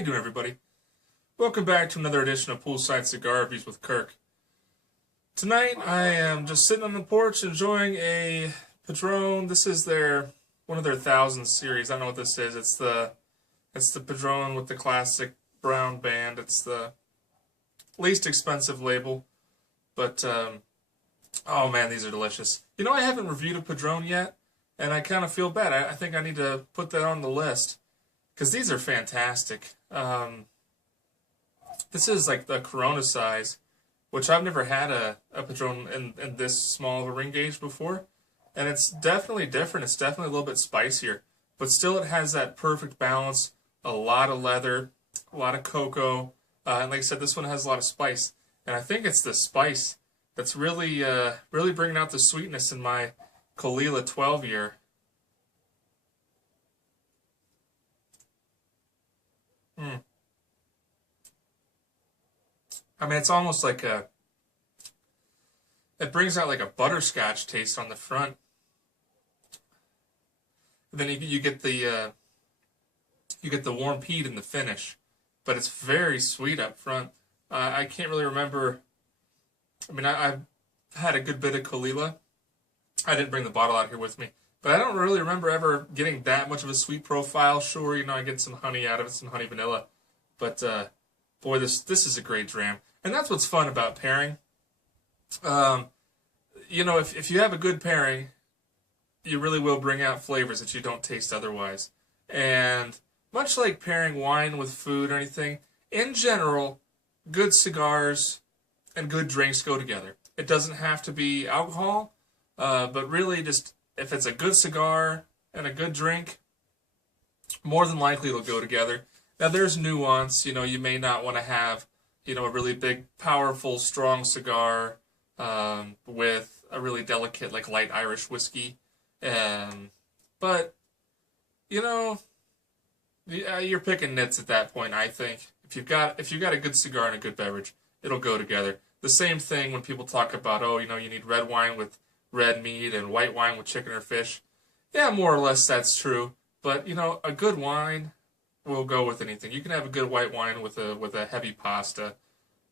you doing, everybody? Welcome back to another edition of Poolside Cigar Reviews with Kirk. Tonight, I am just sitting on the porch enjoying a Padron. This is one of their 1000 series. I don't know what this is. It's the Padron with the classic brown band. It's the least expensive label, but oh man, these are delicious. You know, I haven't reviewed a Padron yet, and I kind of feel bad. I think I need to put that on the list because these are fantastic. This is like the Corona size, which I've never had a Padron in this small of a ring gauge before, and it's definitely different. It's definitely a little bit spicier, but still it has that perfect balance. A lot of leather, a lot of cocoa, and like I said, this one has a lot of spice. And I think it's the spice that's really bringing out the sweetness in my Kalila 12 year. I mean, it's almost like it brings out like a butterscotch taste on the front. And then you get the warm peat in the finish, but it's very sweet up front. I can't really remember. I mean, I've had a good bit of Kalila. I didn't bring the bottle out here with me, but I don't really remember ever getting that much of a sweet profile. Sure, you know, I get some honey out of it, some honey vanilla, but boy, this is a great dram. And that's what's fun about pairing. You know, if you have a good pairing, you really will bring out flavors that you don't taste otherwise. And much like pairing wine with food or anything, in general, good cigars and good drinks go together. It doesn't have to be alcohol, but really just if it's a good cigar and a good drink, more than likely it'll go together. Now there's nuance. You know, you may not want to have, you know, a really big, powerful, strong cigar with a really delicate, like light Irish whiskey. But, you know, you're picking nits at that point, I think. If you've got a good cigar and a good beverage, it'll go together. The same thing when people talk about, oh, you know, you need red wine with red meat and white wine with chicken or fish. Yeah, more or less that's true. But, you know, a good wine will go with anything. You can have a good white wine with a heavy pasta.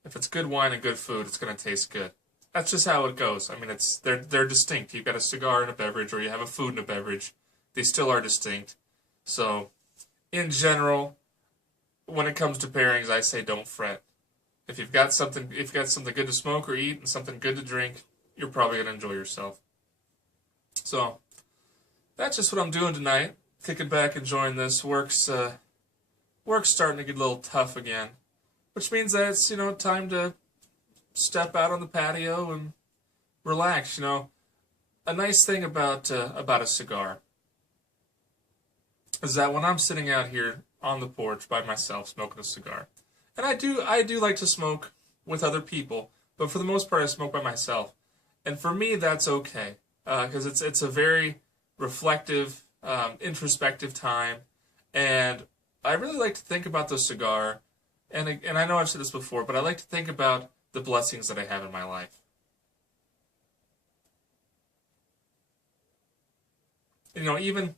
If it's good wine and good food, it's going to taste good. That's just how it goes. I mean, they're distinct. You've got a cigar and a beverage, or you have a food and a beverage. They still are distinct. So, in general, when it comes to pairings, I say don't fret. If you've got something good to smoke or eat and something good to drink, you're probably going to enjoy yourself. So, that's just what I'm doing tonight. Kicking back, enjoying this. Work's starting to get a little tough again, which means that it's, you know, time to step out on the patio and relax. You know, a nice thing about a cigar is that when I'm sitting out here on the porch by myself smoking a cigar, and I do like to smoke with other people, but for the most part I smoke by myself, and for me that's okay because it's a very reflective, introspective time, and I really like to think about the cigar, and I know I've said this before, but I like to think about the blessings that I have in my life. You know, even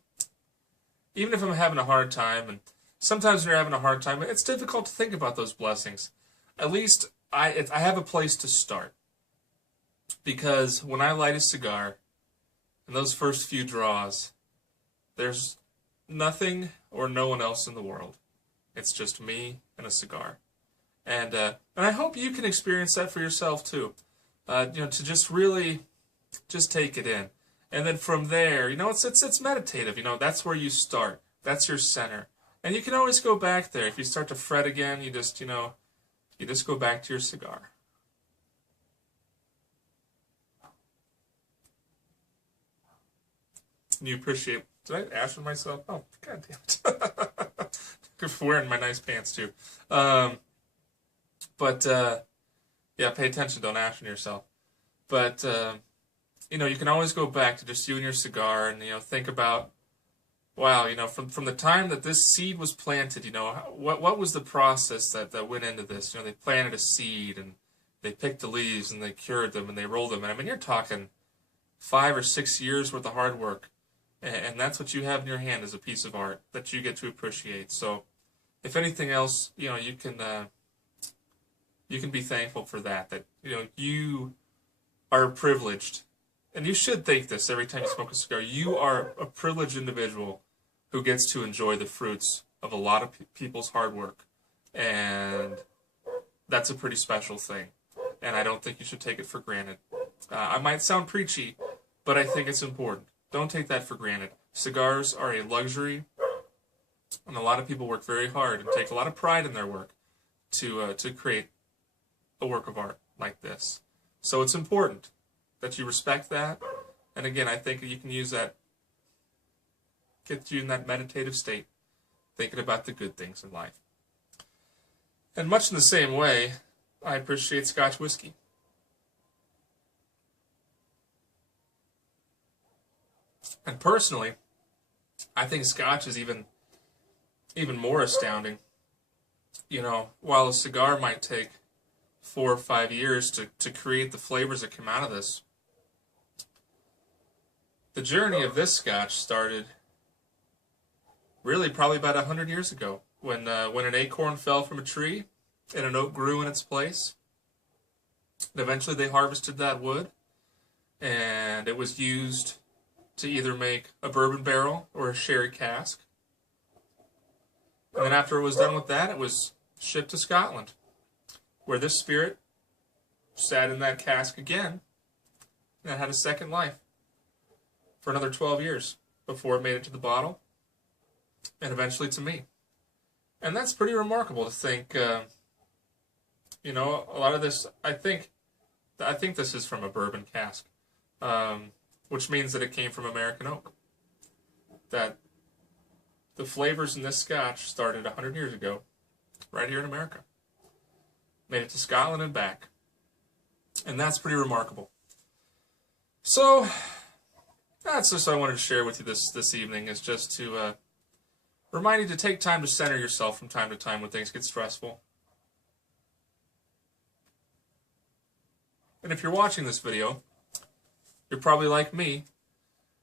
if I'm having a hard time, and sometimes when you're having a hard time, it's difficult to think about those blessings. At least I have a place to start. Because when I light a cigar, in those first few draws, there's nothing or no one else in the world. It's just me and a cigar. And I hope you can experience that for yourself too. You know, to just really just take it in. And then from there, you know, it's meditative. You know, that's where you start. That's your center. And you can always go back there. If you start to fret again, you just go back to your cigar. And you appreciate. Did I ash on myself? Oh, god damn it. Good for wearing my nice pants too. But yeah, pay attention, don't ash on yourself. But you know, you can always go back to just you and your cigar, and you know, think about, wow, you know, from the time that this seed was planted, you know, what was the process that went into this? You know, they planted a seed, and they picked the leaves, and they cured them, and they rolled them. And I mean, you're talking 5 or 6 years worth of hard work, and that's what you have in your hand as a piece of art that you get to appreciate. So, if anything else, you can be thankful for that. That you are privileged, and you should think this every time you smoke a cigar. You are a privileged individual who gets to enjoy the fruits of a lot of people's hard work, and that's a pretty special thing. And I don't think you should take it for granted. I might sound preachy, but I think it's important. Don't take that for granted. Cigars are a luxury, and a lot of people work very hard and take a lot of pride in their work to create a work of art like this. So it's important that you respect that. And again, I think you can use that, get you in that meditative state, thinking about the good things in life. And much in the same way, I appreciate Scotch whiskey. And personally, I think Scotch is even more astounding. While a cigar might take 4 or 5 years to create the flavors that come out of this, the journey of this Scotch started really probably about 100 years ago, when an acorn fell from a tree and an oak grew in its place. And eventually they harvested that wood, and it was used to either make a bourbon barrel or a sherry cask. And then after it was done with that, it was shipped to Scotland, where this spirit sat in that cask again and had a second life for another 12 years before it made it to the bottle and eventually to me. And that's pretty remarkable to think. A lot of this, I think this is from a bourbon cask, which means that it came from American oak. That the flavors in this Scotch started 100 years ago, right here in America. Made it to Scotland and back. And that's pretty remarkable. So, that's just what I wanted to share with you this evening, is just to remind you to take time to center yourself from time to time when things get stressful. And if you're watching this video, you're probably like me,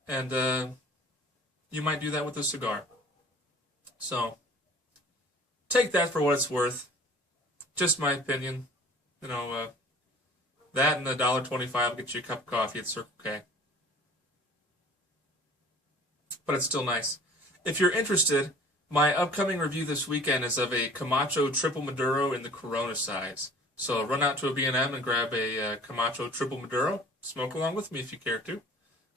and you might do that with a cigar. So, take that for what it's worth. Just my opinion. That and $1.25 will get you a cup of coffee at Circle K. But it's still nice. If you're interested, my upcoming review this weekend is of a Camacho Triple Maduro in the Corona size. So run out to a B&M and grab a Camacho Triple Maduro. Smoke along with me if you care to.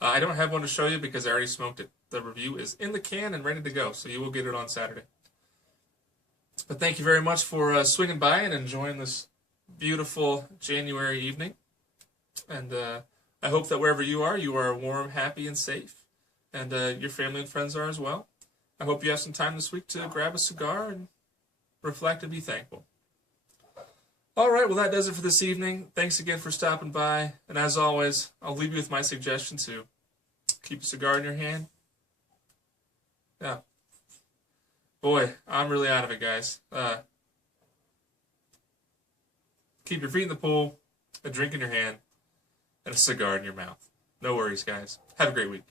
I don't have one to show you because I already smoked it. The review is in the can and ready to go, so you will get it on Saturday. But thank you very much for swinging by and enjoying this beautiful January evening. And I hope that wherever you are warm, happy, and safe. And your family and friends are as well. I hope you have some time this week to grab a cigar and reflect and be thankful. All right, well, that does it for this evening. Thanks again for stopping by. And as always, I'll leave you with my suggestion to keep a cigar in your hand. Yeah. Boy, I'm really out of it, guys. Keep your feet in the pool, a drink in your hand, and a cigar in your mouth. No worries, guys. Have a great week.